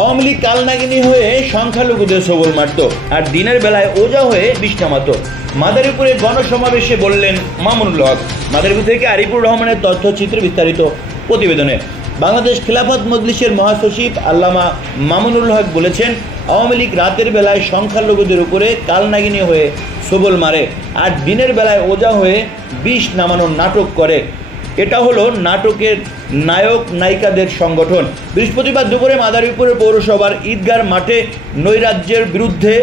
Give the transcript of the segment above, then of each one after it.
আওয়ামী লীগ কালনাগিনী হয়ে সংখ্যালঘুদের সবল মারত আর দিনের বেলায় ওজা হয়ে বিষ নামাত। মাদারীপুরে গণসমাবেশে বললেন মামুনুল হক। মাদারীপুর থেকে আরিফুর রহমানের তথ্যচিত্র বিস্তারিত প্রতিবেদনে। বাংলাদেশ খিলাফত মজলিসের মহাসচিব আল্লামা মামুনুল হক বলেছেন, আওয়ামী লীগ রাতের বেলায় সংখ্যালঘুদের উপরে কালনাগিনী হয়ে সবল মারে আর দিনের বেলায় ওজা হয়ে বিষ নামানোর নাটক করে। এটা হলো নাটকের নায়ক নায়িকাদের সংগঠন। বৃহস্পতিবার দুপুরে মাদারীপুরের পৌরসভার ঈদগাহ মাঠে নৈরাজ্যের বিরুদ্ধে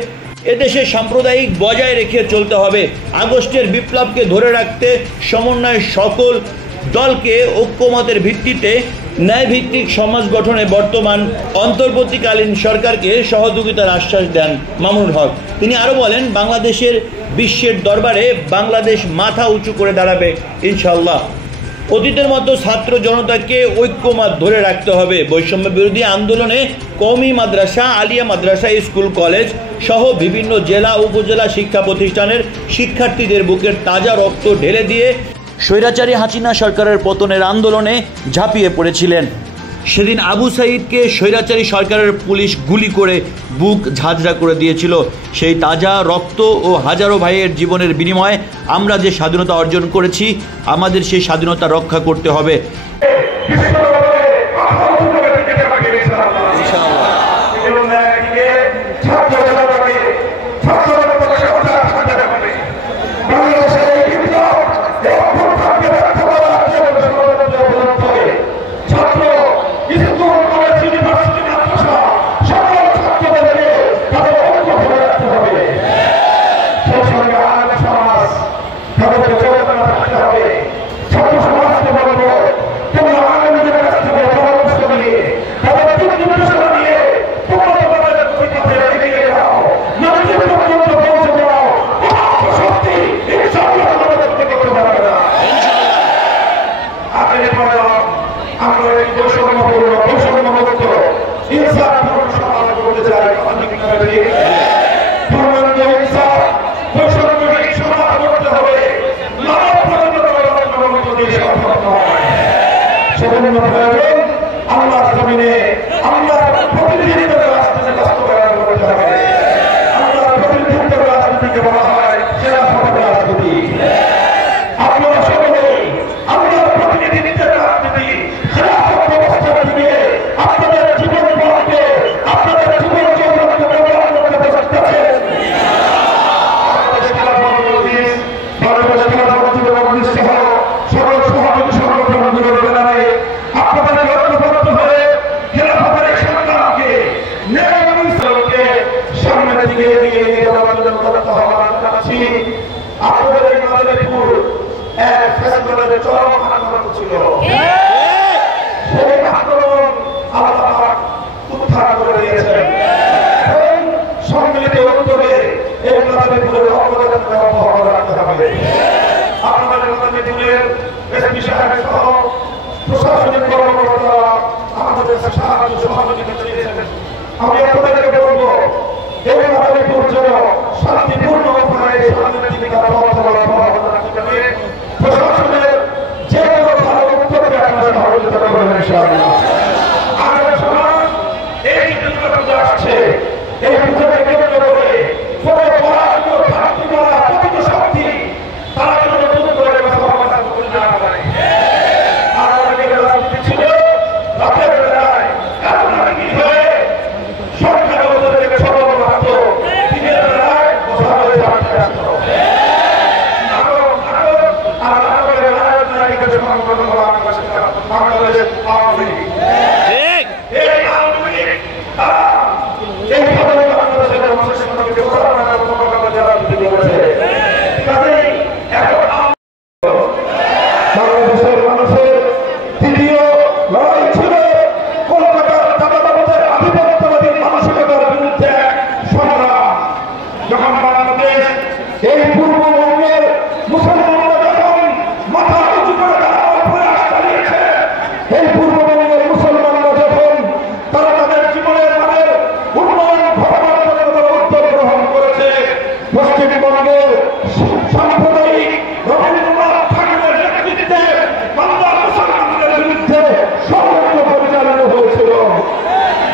এদেশে সাম্প্রদায়িক বজায় রেখে চলতে হবে। আগস্টের বিপ্লবকে ধরে রাখতে সমন্বয়ের সকল দলকে ঐক্যমতের ভিত্তিতে ন্যায়ভিত্তিক সমাজ গঠনে বর্তমান অন্তর্বর্তীকালীন সরকারকে সহযোগিতার আশ্বাস দেন মামুনুল হক। তিনি আরও বলেন, বাংলাদেশের বিশ্বের দরবারে বাংলাদেশ মাথা উঁচু করে দাঁড়াবে ইনশাআল্লাহ। অতীতের মতো ছাত্র জনতাকে ঐক্যমত ধরে রাখতে হবে। বৈষম্য বিরোধী আন্দোলনে কওমি মাদ্রাসা, আলিয়া মাদ্রাসা, স্কুল, কলেজ সহ বিভিন্ন জেলা উপজেলা শিক্ষা প্রতিষ্ঠানের শিক্ষার্থীদের বুকের তাজা রক্ত ঢেলে দিয়ে স্বৈরাচারী হাসিনা সরকারের পতনের আন্দোলনে ঝাঁপিয়ে পড়েছিলেন। সেদিন আবু সাঈদকে স্বৈরাচারী সরকারের পুলিশ গুলি করে বুক ঝাঁঝরা করে দিয়েছিল। সেই তাজা রক্ত ও হাজারো ভাইয়ের জীবনের বিনিময়ে আমরা যে স্বাধীনতা অর্জন করেছি, আমাদের সেই স্বাধীনতা রক্ষা করতে হবে।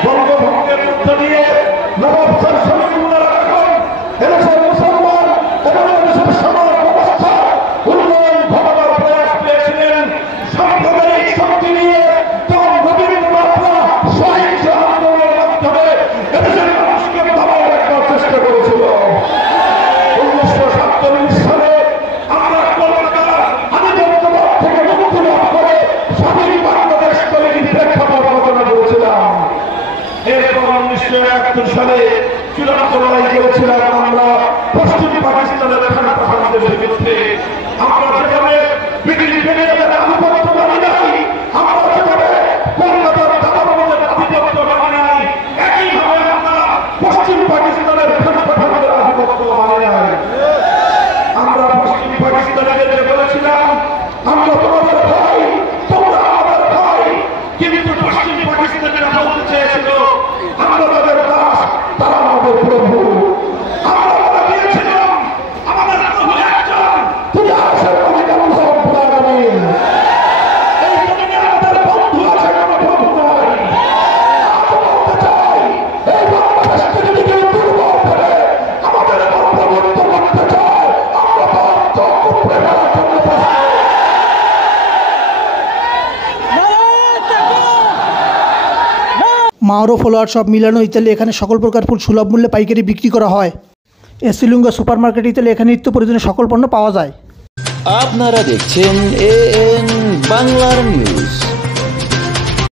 বঙ্গভঙ্গের সালে চূড়ান্ত লড়াই করেছিলাম আমরা পশ্চিম পাকিস্তানের খানদের বিরুদ্ধে। আমরা সেখানে ব্রিটিশ বেনিয়াদের আধিপত্য মানি নাই, আমরা সেখানে কলকাতার দাদাবাবুদের আধিপত্য মানি নাই, একইভাবে আমরা পশ্চিম পাকিস্তানের খানদের আধিপত্য মানি নাই। আমরা পশ্চিম পাকিস্তানিদেরকে বলেছিলাম আমরা তোমাদের ভাই, তোমরা আমাদের ভাই, কিন্তু পশ্চিম পাকিস্তানিরা বলতে চেয়েছিল আমরা তাদের দাস, তারা আমাদের প্রভু। আমরা বলে দিয়েছিলাম আমাদের প্রভু একজন, তিনি আছেন আমাদের রব্বুল আলামিন। এই জমিনে আমাদের বন্ধু আছে, কোনো প্রভু নয়। আমরা বলতে চাই এই বাংলাদেশকে যদি কেউ দুর্বল করে আমাদের প্রভুত্ব করতে চায়, আমরা বন্ধ উপরে ফেলার জন্য মাওরো ফলোয়ার সব মিলানো ইত্যাদি এখানে সকল প্রকার ফুল সুলভ মূল্যে পাইকারি বিক্রি করা হয়। এসিলুঙ্গা সুপার মার্কেট ইত্যাদি এখানে নিত্য প্রয়োজনীয় সকল পণ্য পাওয়া যায়। আপনারা দেখছেন AN বাংলার নিউজ।